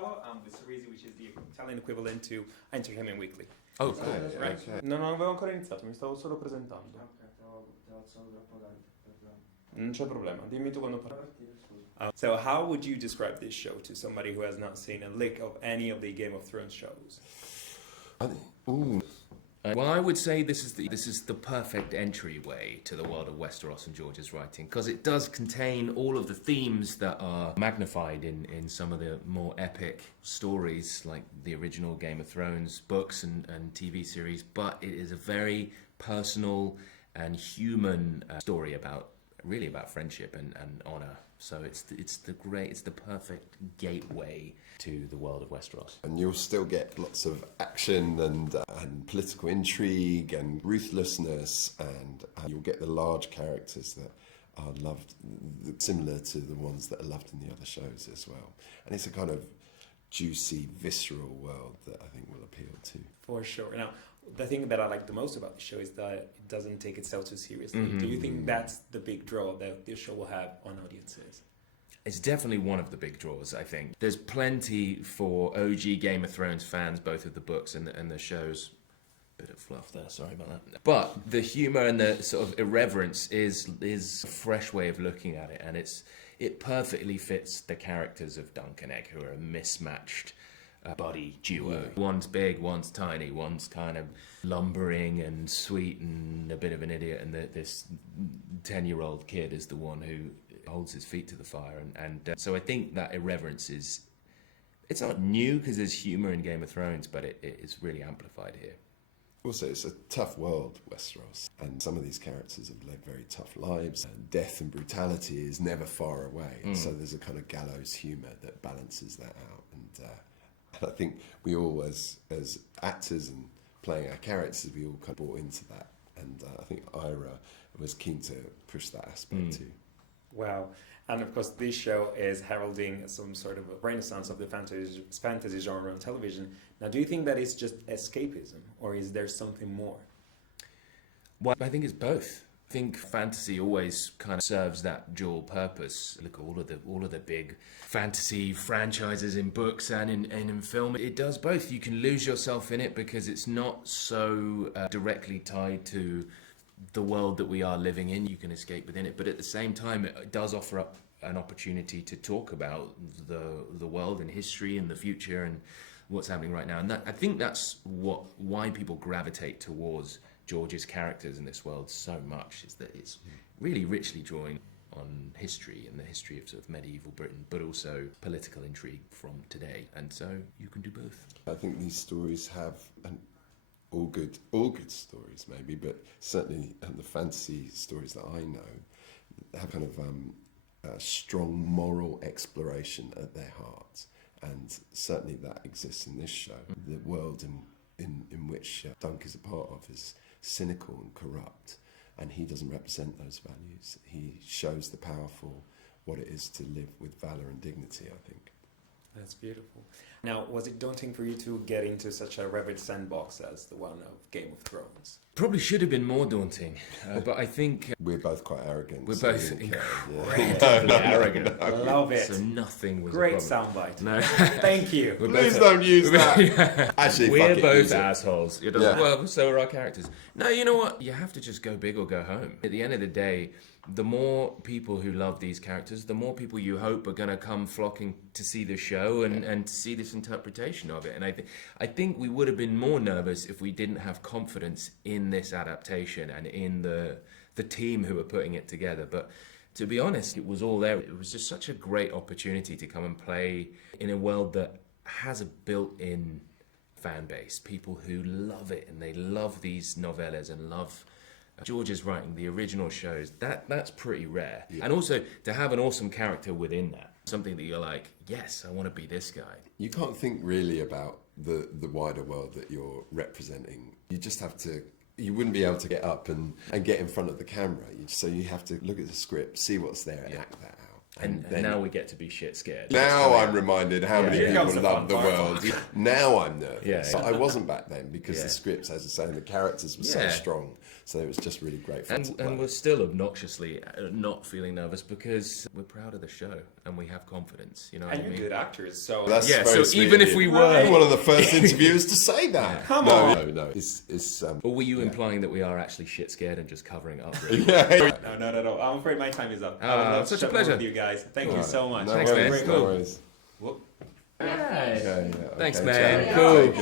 Power, Westeros, which is the Italian equivalent to Entertainment Weekly. Oh, cool. Right. Okay. No, non avevo ancora iniziato, mi stavo solo presentando. Ok, ti ho alzato troppo tanto, perdono. Non c'è problema, dimmi tu quando parli. So how would you describe this show to somebody who has not seen a lick of any of the Game of Thrones shows? Well, I would say this is the perfect entryway to the world of Westeros and George's writing, because it does contain all of the themes that are magnified in some of the more epic stories, like the original Game of Thrones books and TV series, but it is a very personal and human story about friendship and honor. So it's the perfect gateway to the world of Westeros. And you'll still get lots of action and political intrigue and ruthlessness, and you'll get the large characters that are loved, similar to the ones that are loved in the other shows as well. And it's a kind of juicy, visceral world that I think will appeal to. For sure. Now, the thing that I like the most about the show is that it doesn't take itself too seriously. Mm-hmm. Do you think that's the big draw that this show will have on audiences? It's definitely one of the big draws, I think. There's plenty for OG Game of Thrones fans, both of the books and the shows. Bit of fluff there, sorry about that. But the humour and the sort of irreverence is a fresh way of looking at it, and it perfectly fits the characters of Dunk and Egg, who are a mismatched body duo. Yeah. One's big, one's tiny, one's kind of lumbering and sweet and a bit of an idiot, and this 10-year-old kid is the one who holds his feet to the fire, and so I think that irreverence it's not new because there's humour in Game of Thrones, but it is really amplified here. Also, it's a tough world, Westeros, and some of these characters have led very tough lives, and death and brutality is never far away, and so there's a kind of gallows humour that balances that out, and I think we all, as actors and playing our characters, we all kind of bought into that, and I think Ira was keen to push that aspect too. Wow. And of course, this show is heralding some sort of a renaissance of the fantasy genre on television. Now, do you think that it's just escapism, or is there something more? Well, I think it's both. I think fantasy always kind of serves that dual purpose. Look at all of the big fantasy franchises in books and in film. It does both. You can lose yourself in it because it's not so directly tied to the world that we are living in. You can escape within it, but at the same time it does offer up an opportunity to talk about the world and history and the future and what's happening right now. And I think that's why people gravitate towards George's characters in this world so much, is that it's really richly drawing on history and the history of sort of medieval Britain, but also political intrigue from today, and so you can do both. I think these stories have all good stories maybe, but certainly the fantasy stories that I know have kind of a strong moral exploration at their heart, and certainly that exists in this show. The world in which Dunk is a part of is cynical and corrupt, and he doesn't represent those values. He shows the powerful what it is to live with valour and dignity, I think. That's beautiful. Now, was it daunting for you to get into such a revered sandbox as the one of Game of Thrones? Probably should have been more daunting, but I think we're both quite arrogant. We're so both we didn't care. incredibly arrogant. Love it. So nothing was Great a problem. soundbite. No. Thank you. Please don't use that. Actually, we're fuck it, both use it. assholes. Well, so are our characters. No, you know what? You have to just go big or go home. At the end of the day, the more people who love these characters, the more people you hope are going to come flocking to see the show and to see this interpretation of it. And I think we would have been more nervous if we didn't have confidence in this adaptation and in the team who were putting it together. But to be honest, it was all there. It was just such a great opportunity to come and play in a world that has a built-in fan base, people who love it, and they love these novellas and love George's writing, the original shows. That's pretty rare. Yeah. And also to have an awesome character within that, something that you're like, yes, I want to be this guy. You can't think really about the wider world that you're representing. You just have to. You wouldn't be able to get up and get in front of the camera. So you have to look at the script, see what's there, and act that out. And then- now we get to be shit scared. Now I'm reminded how many Here comes people the love the fun part. world. Now I'm nervous. Yeah, yeah. But I wasn't back then because Yeah. the scripts, as I say, and the characters were so Yeah. strong. So it was just really great fun to play. And we're still obnoxiously not feeling nervous because we're proud of the show and we have confidence. You know what And I you're mean? good actors, so That's Yeah, very so sweet even of if you. we were- You're one of the first interviewers to say that. Come no, on. No, it's Or were you implying that we are actually shit scared and just covering it up? Really? yeah. No, not at all. I'm afraid my time is up. Ah, I would love to such a chat more pleasure. with you guys. Thank you so much. No Thanks, worries, man. no Cool. worries. Whoop. Right. Okay, yeah, Thanks, okay, man. ciao. Cool. Take care.